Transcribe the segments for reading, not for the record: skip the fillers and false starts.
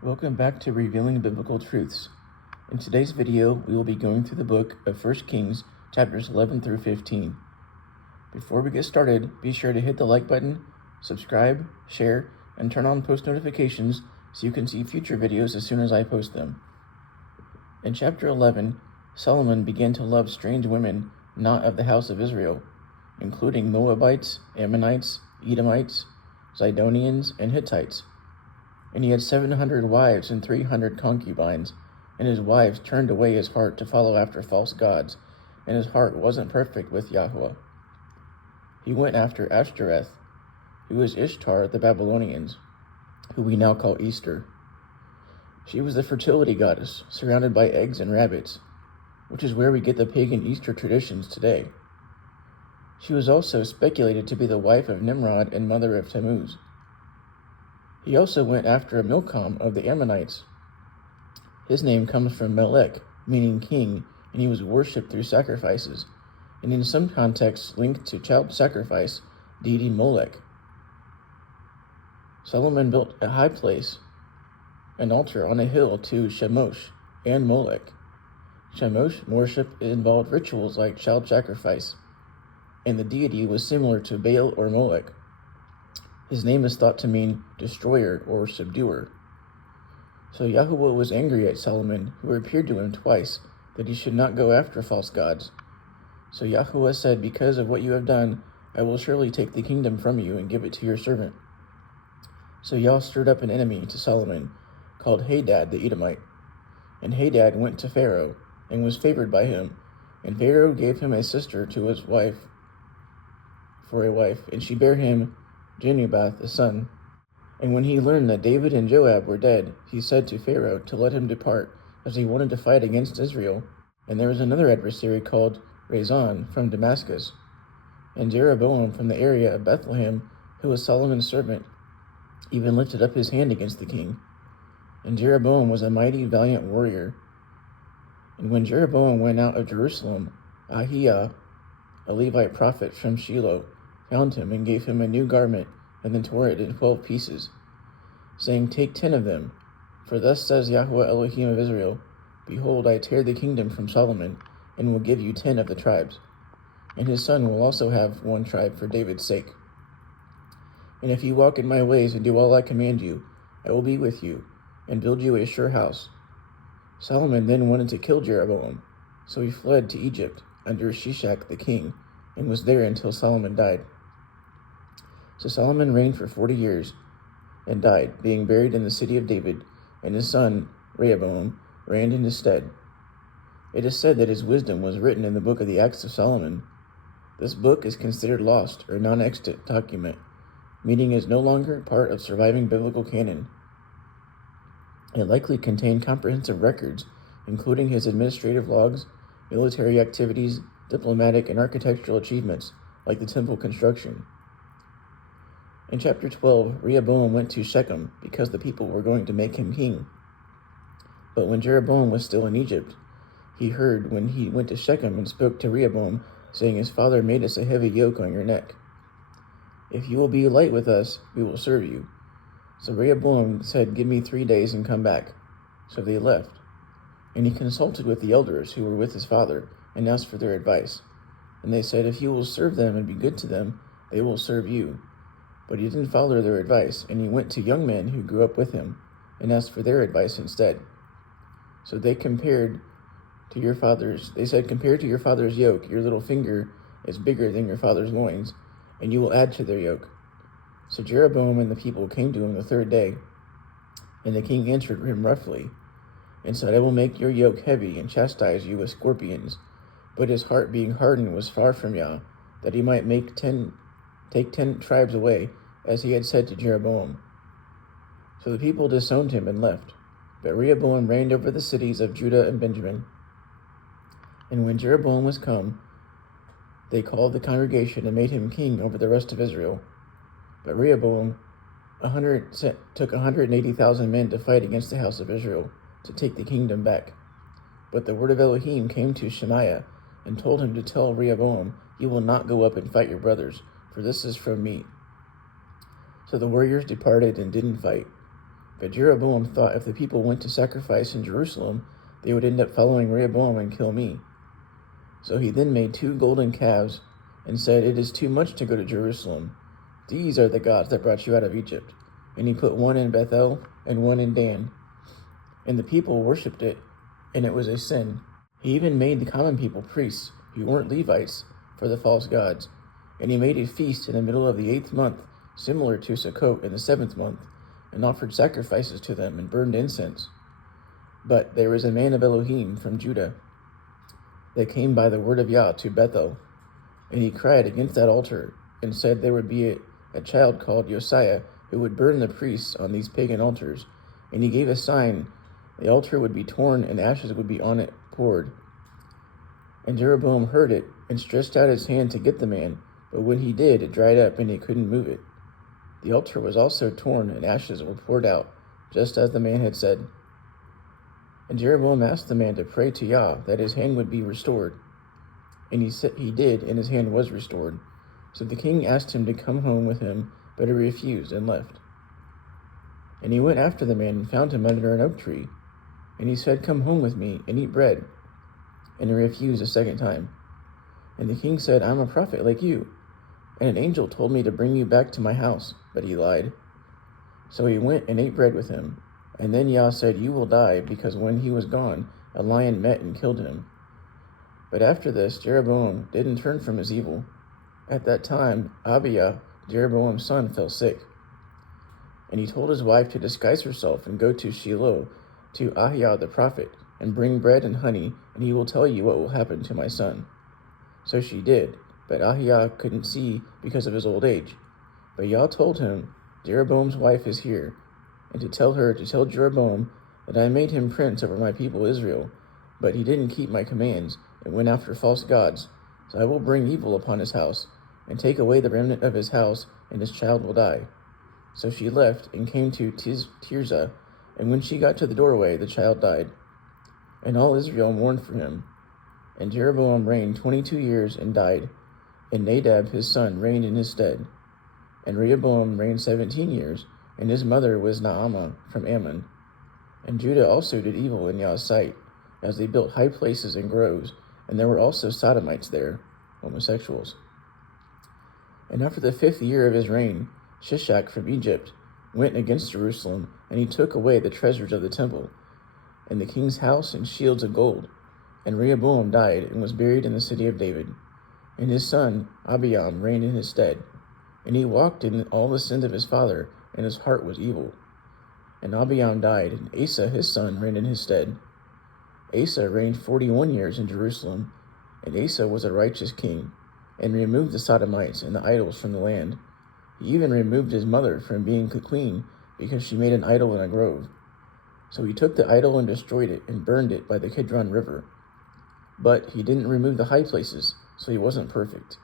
Welcome back to Revealing Biblical Truths. In today's video, we will be going through the book of 1 Kings, chapters 11 through 15. Before we get started, be sure to hit the like button, subscribe, share, and turn on post notifications so you can see future videos as soon as I post them. In chapter 11, Solomon began to love strange women not of the house of Israel, including Moabites, Ammonites, Edomites, Zidonians, and Hittites. And he had 700 wives and 300 concubines, and his wives turned away his heart to follow after false gods, and his heart wasn't perfect with Yahweh. He went after Ashtoreth, who is Ishtar of the Babylonians, who we now call Easter. She was the fertility goddess, surrounded by eggs and rabbits, which is where we get the pagan Easter traditions today. She was also speculated to be the wife of Nimrod and mother of Tammuz. He also went after Milcom of the Ammonites. His name comes from Melech, meaning king, and he was worshipped through sacrifices, and in some contexts linked to child sacrifice, deity Molech. Solomon built a high place, an altar on a hill to Chemosh and Molech. Chemosh worship involved rituals like child sacrifice, and the deity was similar to Baal or Molech. His name is thought to mean destroyer or subduer. So Yahweh was angry at Solomon, who appeared to him twice, that he should not go after false gods. So Yahweh said, "Because of what you have done, I will surely take the kingdom from you and give it to your servant." So Yah stirred up an enemy to Solomon, called Hadad the Edomite. And Hadad went to Pharaoh, and was favored by him. And Pharaoh gave him a sister to his wife for a wife, and she bare him Genubath a son. And when he learned that David and Joab were dead, he said to Pharaoh to let him depart, as he wanted to fight against Israel. And there was another adversary called Rezon from Damascus, and Jeroboam from the area of Bethlehem, who was Solomon's servant, even lifted up his hand against the king. And Jeroboam was a mighty, valiant warrior. And when Jeroboam went out of Jerusalem, Ahijah, a Levite prophet from Shiloh, found him and gave him a new garment, and then tore it in 12 pieces, saying, "Take 10 of them, for thus says Yahweh Elohim of Israel, Behold, I tear the kingdom from Solomon, and will give you 10 of the tribes, and his son will also have 1 tribe for David's sake. And if you walk in my ways and do all I command you, I will be with you, and build you a sure house." Solomon then wanted to kill Jeroboam, so he fled to Egypt under Shishak the king, and was there until Solomon died. So Solomon reigned for 40 years, and died, being buried in the city of David, and his son Rehoboam reigned in his stead. It is said that his wisdom was written in the book of the Acts of Solomon. This book is considered lost or non-extant document, meaning it is no longer part of surviving biblical canon. It likely contained comprehensive records, including his administrative logs, military activities, diplomatic and architectural achievements, like the temple construction. In chapter 12, Rehoboam went to Shechem because the people were going to make him king. But when Jeroboam was still in Egypt, he heard when he went to Shechem and spoke to Rehoboam, saying, "His father made us a heavy yoke on your neck. If you will be light with us, we will serve you." So Rehoboam said, "Give me 3 days and come back." So they left. And he consulted with the elders who were with his father and asked for their advice. And they said, "If you will serve them and be good to them, they will serve you." But he didn't follow their advice, and he went to young men who grew up with him and asked for their advice instead. So they said, compared to your father's yoke, your little finger is bigger than your father's loins, and you will add to their yoke. So Jeroboam and the people came to him the 3rd day, and the king answered him roughly, and said, "I will make your yoke heavy and chastise you with scorpions." But his heart being hardened was far from Yah, that he might take 10 tribes away, as he had said to Jeroboam. So the people disowned him and left. But Rehoboam reigned over the cities of Judah and Benjamin. And when Jeroboam was come, they called the congregation and made him king over the rest of Israel. But Rehoboam took 180,000 men to fight against the house of Israel, to take the kingdom back. But the word of Elohim came to Shemaiah, and told him to tell Rehoboam, "You will not go up and fight your brothers, for this is from me." So the warriors departed and didn't fight. But Jeroboam thought if the people went to sacrifice in Jerusalem, they would end up following Rehoboam and kill me. So he then made 2 golden calves and said, "It is too much to go to Jerusalem. These are the gods that brought you out of Egypt." And he put one in Bethel and one in Dan. And the people worshipped it, and it was a sin. He even made the common people priests, who weren't Levites, for the false gods. And he made a feast in the middle of the 8th month, similar to Sukkot in the 7th month, and offered sacrifices to them and burned incense. But there was a man of Elohim from Judah that came by the word of Yah to Bethel, and he cried against that altar and said there would be a child called Josiah who would burn the priests on these pagan altars. And he gave a sign: the altar would be torn and ashes would be on it poured. And Jeroboam heard it and stretched out his hand to get the man, but when he did, it dried up and he couldn't move it. The altar was also torn and ashes were poured out, just as the man had said. And Jeroboam asked the man to pray to Yah that his hand would be restored. And he did, and his hand was restored. So the king asked him to come home with him, but he refused and left. And he went after the man and found him under an oak tree. And he said, "Come home with me and eat bread." And he refused a second time. And the king said, "I'm a prophet like you, and an angel told me to bring you back to my house," but he lied. So he went and ate bread with him. And then Yah said, "You will die," because when he was gone, a lion met and killed him. But after this, Jeroboam didn't turn from his evil. At that time, Abijah, Jeroboam's son, fell sick. And he told his wife to disguise herself and go to Shiloh, to Ahijah the prophet, and bring bread and honey, and he will tell you what will happen to my son. So she did, but Ahijah couldn't see because of his old age. But Yah told him, "Jeroboam's wife is here," and to tell her to tell Jeroboam that I made him prince over my people Israel, but he didn't keep my commands and went after false gods. So I will bring evil upon his house, and take away the remnant of his house, and his child will die. So she left and came to Tirzah, and when she got to the doorway, the child died. And all Israel mourned for him. And Jeroboam reigned 22 years and died, and Nadab his son reigned in his stead. And Rehoboam reigned 17 years, and his mother was Naamah from Ammon. And Judah also did evil in Yah's sight, as they built high places and groves, and there were also Sodomites there, homosexuals. And after the 5th year of his reign, Shishak from Egypt went against Jerusalem, and he took away the treasures of the temple, and the king's house and shields of gold. And Rehoboam died and was buried in the city of David. And his son Abiam reigned in his stead. And he walked in all the sins of his father, and his heart was evil. And Abiam died, and Asa his son reigned in his stead. Asa reigned 41 years in Jerusalem, and Asa was a righteous king, and removed the Sodomites and the idols from the land. He even removed his mother from being queen, because she made an idol in a grove. So he took the idol and destroyed it, and burned it by the Kidron River. But he didn't remove the high places, so he wasn't perfect.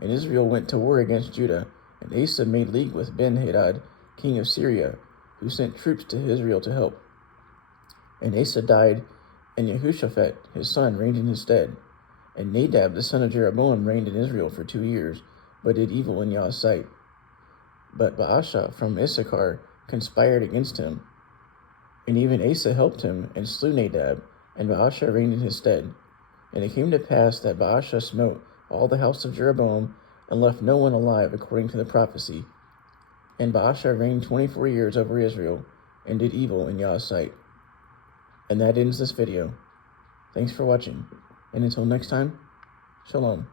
And Israel went to war against Judah, and Asa made league with Ben-Hadad, king of Syria, who sent troops to Israel to help. And Asa died, and Jehoshaphat his son reigned in his stead. And Nadab the son of Jeroboam reigned in Israel for 2 years, but did evil in Yah's sight. But Baasha from Issachar conspired against him, and even Asa helped him and slew Nadab, and Baasha reigned in his stead. And it came to pass that Baasha smote all the house of Jeroboam, and left no one alive according to the prophecy. And Baasha reigned 24 years over Israel, and did evil in Yah's sight. And that ends this video. Thanks for watching, and until next time, Shalom.